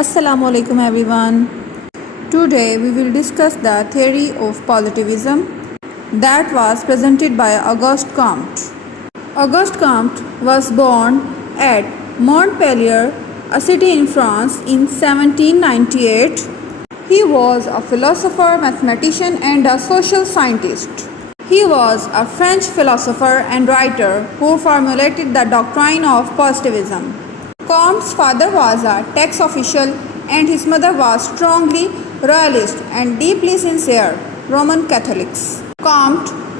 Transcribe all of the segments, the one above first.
Assalamu alaikum everyone. Today we will discuss the theory of positivism that was presented by Auguste Comte. Auguste Comte was born at Montpellier, a city in France, in 1798. He was a philosopher, mathematician and a social scientist. He was a French philosopher and writer who formulated the doctrine of positivism. Comte's father was a tax official and his mother was strongly royalist and deeply sincere Roman Catholics. Comte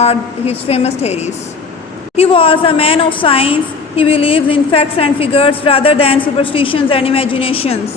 are his famous theories. He was a man of science. He believes in facts and figures rather than superstitions and imaginations.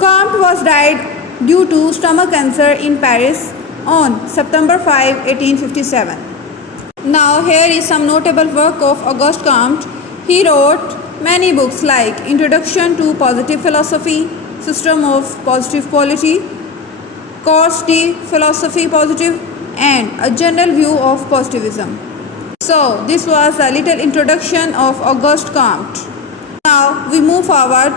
Comte was died due to stomach cancer in Paris on September 5, 1857. Now here is some notable work of Auguste Comte. He wrote many books like Introduction to Positive Philosophy, System of Positive Polity, Cours de Philosophie Positive, and A General View of Positivism. So this was a little introduction of Auguste Comte. Now we move forward.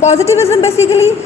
Positivism basically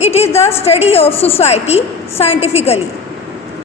It is the study of society scientifically.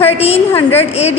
1300 AD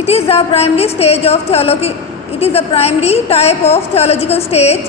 It is the primary stage of theology. It is the primary type of theological stage.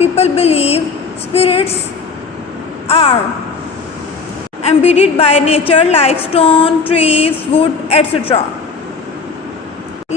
people believe spirits are embodied by nature like stone, trees, wood, etc.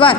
1.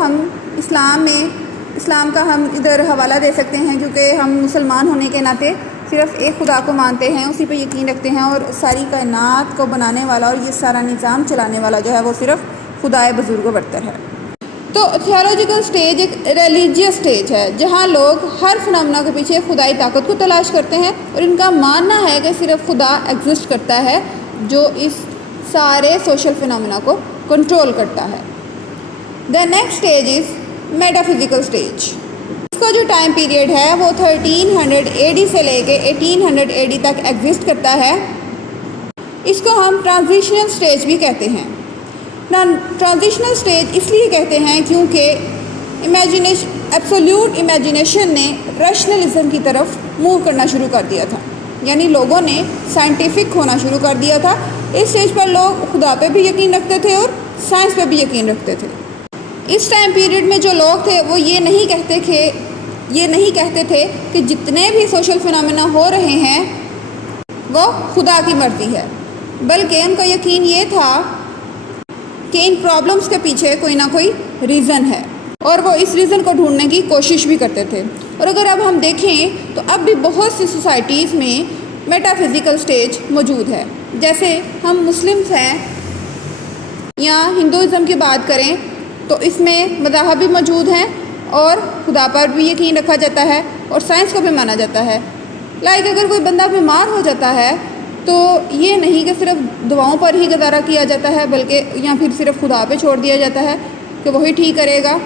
ہم اسلام کا ہم ادھر حوالہ دے سکتے ہیں، کیونکہ ہم مسلمان ہونے کے ناطے صرف ایک خدا کو مانتے ہیں، اسی پہ یقین رکھتے ہیں، اور ساری کائنات کو بنانے والا اور یہ سارا نظام چلانے والا جو ہے وہ صرف خدائے بزرگ و برتر ہے۔ تو تھیولوجیکل سٹیج ایک ریلیجیس سٹیج ہے جہاں لوگ ہر فنامنا کے پیچھے خدائی طاقت کو تلاش کرتے ہیں، اور ان کا ماننا ہے کہ صرف خدا ایگزسٹ کرتا ہے جو اس سارے سوشل فنامنا کو کنٹرول کرتا ہے۔ The next stage is metaphysical stage. اس کا جو ٹائم پیریڈ ہے وہ 1300 AD سے لے کے 1800 AD تک ایگزسٹ کرتا ہے۔ اس کو ہم ٹرانزیشنل اسٹیج بھی کہتے ہیں۔ ٹرانزیشنل اسٹیج اس لیے کہتے ہیں کیونکہ ایبسولوٹ امیجینیشن نے ریشنلزم کی طرف موو کرنا شروع کر دیا تھا، یعنی لوگوں نے سائنٹیفک ہونا شروع کر دیا تھا۔ اس اسٹیج پر لوگ خدا پہ بھی یقین رکھتے تھے اور سائنس پہ بھی یقین رکھتے تھے۔ اس ٹائم پیریڈ میں جو لوگ تھے وہ یہ نہیں کہتے تھے کہ جتنے بھی سوشل فنامنا ہو رہے ہیں وہ خدا کی مرضی ہے، بلکہ ان کا یقین یہ تھا کہ ان پرابلمس کے پیچھے کوئی نہ کوئی ریزن ہے، اور وہ اس ریزن کو ڈھونڈنے کی کوشش بھی کرتے تھے۔ اور اگر اب ہم دیکھیں تو اب بھی بہت سی سوسائٹیز میں میٹا فزیکل سٹیج موجود ہے، جیسے ہم مسلمس ہیں یا ہندوازم کی بات کریں تو اس میں مذاہب بھی موجود ہیں اور خدا پر بھی یقین رکھا جاتا ہے اور سائنس کو بھی مانا جاتا ہے۔ اگر کوئی بندہ بیمار ہو جاتا ہے تو یہ نہیں کہ صرف دعاؤں پر ہی گزارا کیا جاتا ہے، بلکہ یا پھر صرف خدا پہ چھوڑ دیا جاتا ہے کہ وہی ٹھیک کرے گا،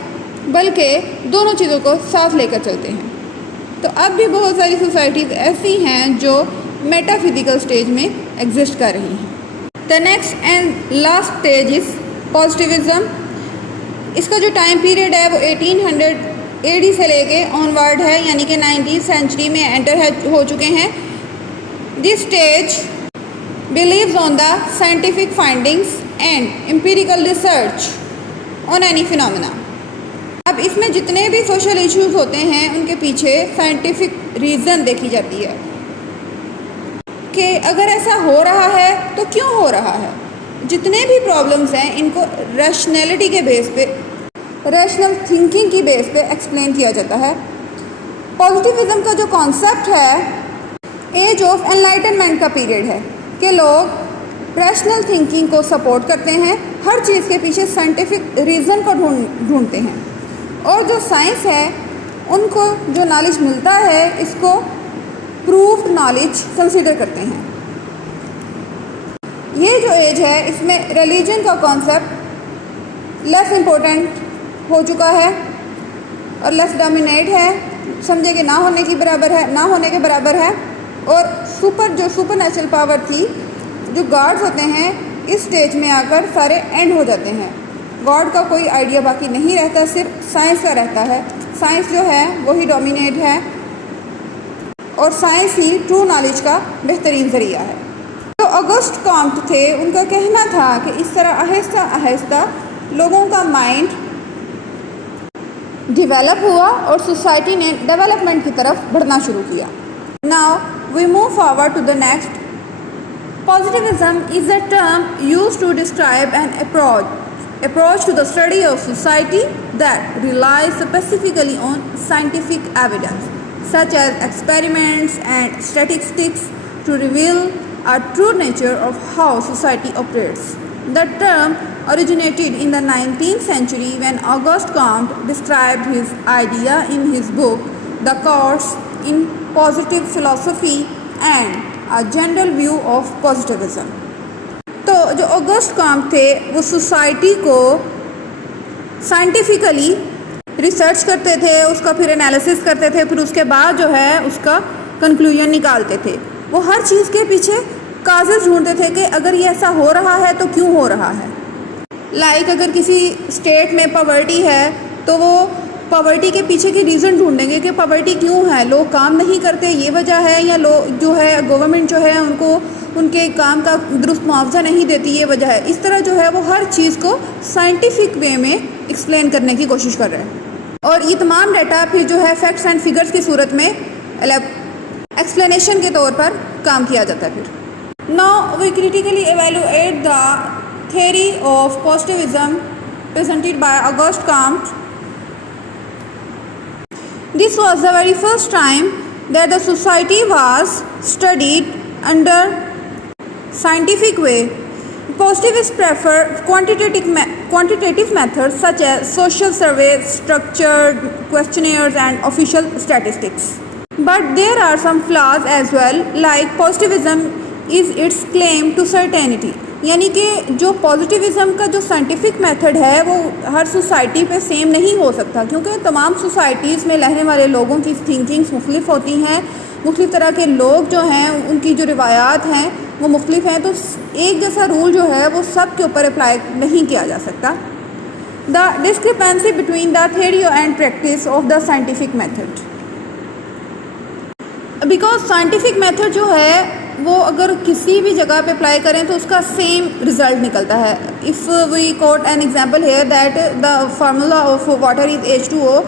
بلکہ دونوں چیزوں کو ساتھ لے کر چلتے ہیں۔ تو اب بھی بہت ساری سوسائٹیز ایسی ہیں جو میٹا فزیکل سٹیج میں ایگزسٹ کر رہی ہیں۔ The next and last stage is positivism. اس کا جو ٹائم پیریڈ ہے وہ 1800 AD سے لے کے آن ورڈ ہے، یعنی کہ 19th سینچری میں انٹر ہو چکے ہیں۔ This stage believes on the scientific findings and empirical research on any phenomena. اب اس میں جتنے بھی سوشل ایشوز ہوتے ہیں ان کے پیچھے سائنٹیفک ریزن دیکھی جاتی ہے کہ اگر ایسا ہو رہا ہے تو کیوں ہو رہا ہے۔ جتنے بھی پرابلمس ہیں ان کو ریشنلٹی کے بیس پہ، ریشنل تھنکنگ کی بیس پہ ایکسپلین کیا جاتا ہے۔ پازیٹیوزم کا جو کانسیپٹ ہے ایج آف انلائٹنمنٹ کا پیریڈ ہے کہ لوگ ریشنل تھنکنگ کو سپورٹ کرتے ہیں، ہر چیز کے پیچھے سائنٹیفک ریزن کو ڈھونڈتے ہیں، اور جو سائنس ہے ان کو جو نالج ملتا ہے اس کو پروفڈ نالج کنسیڈر کرتے ہیں۔ یہ جو ایج ہے اس میں ریلیجن کا کانسیپٹ لیس امپورٹنٹ ہو چکا ہے اور لیس ڈومینیٹ ہے، سمجھے کہ نہ ہونے کے برابر ہے، اور جو سپر نیچرل پاور تھی، جو گاڈز ہوتے ہیں، اس سٹیج میں آ کر سارے اینڈ ہو جاتے ہیں۔ گاڈ کا کوئی آئیڈیا باقی نہیں رہتا، صرف سائنس کا رہتا ہے۔ سائنس جو ہے وہی ڈومینیٹ ہے، اور سائنس ہی ٹرو نالج کا بہترین ذریعہ ہے۔ جو آگسٹ کامٹ تھے ان کا کہنا تھا کہ اس طرح آہستہ آہستہ لوگوں کا مائنڈ ڈیولپ ہوا اور سوسائٹی نے ڈیولپمنٹ کی طرف بڑھنا شروع کیا۔ Now we move forward to the next. Positivism is a term used to describe an approach to the study of society that relies specifically on scientific evidence, such as experiments and statistics, to reveal a true nature of how society operates. The term originated in the 19th century when Auguste Comte described his idea in his book, The Course in Positive Philosophy and A General View of Positivism. تو جو August comet تھے وہ society کو سائنٹیفیکلی research کرتے تھے، اس کا پھر analysis کرتے تھے، پھر اس کے بعد جو ہے اس کا کنکلوژن نکالتے تھے۔ وہ ہر چیز کے پیچھے کازز ڈھونڈتے تھے کہ اگر یہ ایسا ہو رہا ہے تو کیوں ہو رہا ہے۔ اگر کسی اسٹیٹ میں پاورٹی ہے تو وہ پاورٹی کے پیچھے کی ریزن ڈھونڈیں گے کہ پاورٹی کیوں ہے، لوگ کام نہیں کرتے یہ وجہ ہے، یا لوگ جو ہے گورنمنٹ جو ہے ان کو ان کے کام کا درست معاوضہ نہیں دیتی یہ وجہ ہے۔ اس طرح جو ہے وہ ہر چیز کو سائنٹیفک وے میں ایکسپلین کرنے کی کوشش کر رہے ہیں، اور یہ تمام ڈیٹا پھر جو ہے فیکٹس اینڈ فگرز کی صورت میں ایکسپلینیشن کے طور پر کام کیا جاتا ہے۔ پھر Now we critically evaluate the theory of positivism represented by Auguste Comte. This was the very first time that the society was studied under scientific way. Positivists prefer quantitative methods such as social surveys, structured questionnaires, and official statistics. But there are some flaws as well, like positivism is its claim to certainty. یعنی کہ جو positivism کا جو scientific method ہے وہ ہر society پہ same نہیں ہو سکتا، کیونکہ تمام سوسائٹیز میں رہنے والے لوگوں کی تھنکنگس مختلف ہوتی ہیں، مختلف طرح کے لوگ جو ہیں ان کی جو روایات ہیں وہ مختلف ہیں، تو ایک جیسا رول جو ہے وہ سب کے اوپر اپلائی نہیں کیا جا سکتا. The discrepancy between the theory and practice of the scientific method. Because scientific method جو ہے وہ اگر کسی بھی جگہ پہ اپلائی کریں تو اس کا سیم رزلٹ نکلتا ہے. If we quote an example here that the formula of water is H2O.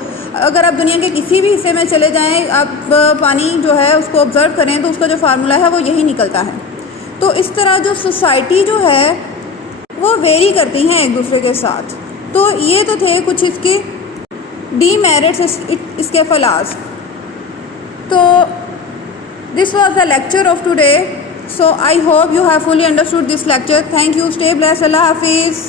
اگر آپ دنیا کے کسی بھی حصے میں چلے جائیں، آپ پانی جو ہے اس کو آبزرو کریں تو اس کا جو فارمولا ہے وہ یہی نکلتا ہے. تو اس طرح جو سوسائٹی جو ہے وہ ویری کرتی ہیں ایک دوسرے کے ساتھ. تو یہ تو تھے کچھ اس کے ڈی میرٹس، اس کے فلاز. تو this was the lecture of today. So I hope you have fully understood this lecture. Thank you. Stay blessed. Allah Hafiz.